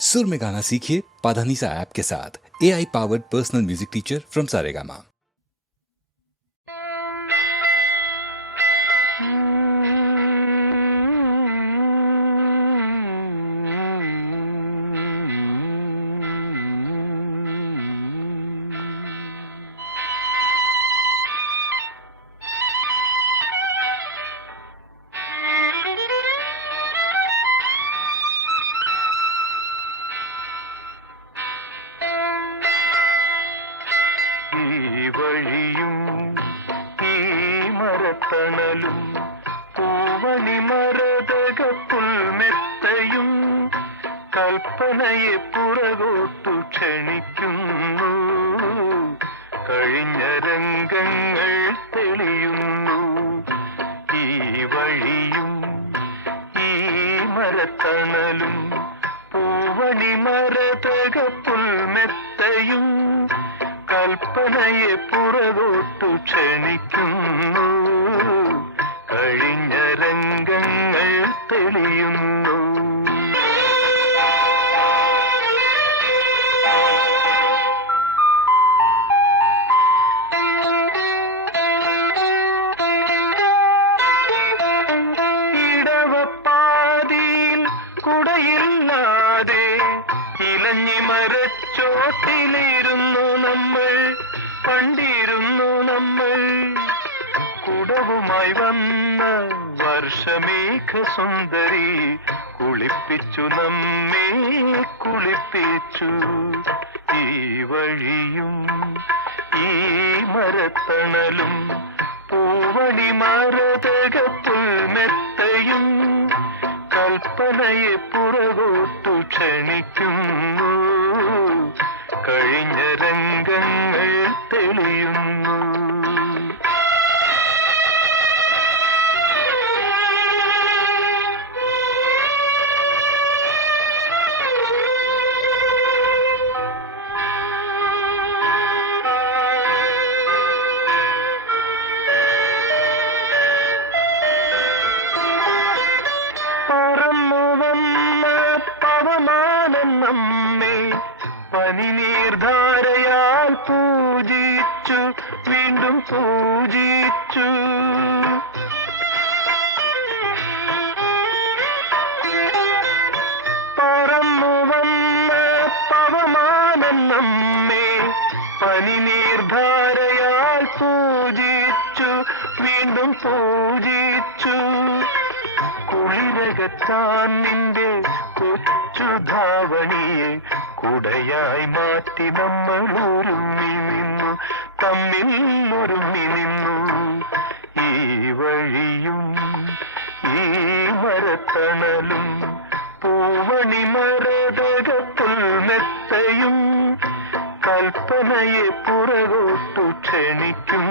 सुर में गाना सीखिए पाधानीसा ऐप के साथ। AI powered personal music teacher from Saregama. തണലും പൂവണി മരതക പുൽമെത്തയും കൽപ്പനയെ പുറകോട്ടു ക്ഷണിക്കുന്നു. കഴിഞ്ഞ രംഗങ്ങൾ തെളിയുന്നു. ഈ വഴിയും ഈ മരത്തണലും പൂവണി മരതക പുൽമെത്തയും കൽപ്പനയെ പുറകോട്ടു ക്ഷണിക്കുന്നു. കഴിഞ്ഞ രംഗങ്ങൾ തെളിയുന്നു. ഇടവപ്പാതിയിൽ കുടയില്ലാതെ ഇലഞ്ഞി മരച്ചോട്ടിലിരുന്നു നമ്മൾ, പണ്ടിരുന്നു നമ്മൾ. കുടവുമായി വന്ന വർഷമേഘ സുന്ദരി കുളിപ്പിച്ചു നമ്മെ കുളിപ്പിച്ചു. ഈ വഴിയും ഈ മരത്തണലും പൂവണി മരതക പുൽമെത്തയും കൽപ്പനയെ പുറകോട്ടു ക്ഷണിക്കുന്നു. കഴിഞ്ഞ രംഗങ്ങൾ തെളിയുന്നു. നമ്മെ പനിനീർധാരയാൽ പൂജിച്ചു, വീണ്ടും പൂജിച്ചു. പറന്നു വന്ന പവമാനം നമ്മെ പനിനീർധാരയാൽ പൂജിച്ചു, വീണ്ടും പൂജിച്ചു. കുളിരകത്താൻ നിന്റെ കൊച്ചുധാവണിയെ കുടയായി മാറ്റി നമ്മൾ ഒരുമ്മി നിന്നു, തമ്മിൽ ഒരുമ്മി നിന്നു. ഈ വഴിയും ഈ മരത്തണലും പൂവണി മരതക പുൽമെത്തയും കൽപ്പനയെ പുറകോട്ടു ക്ഷണിക്കും.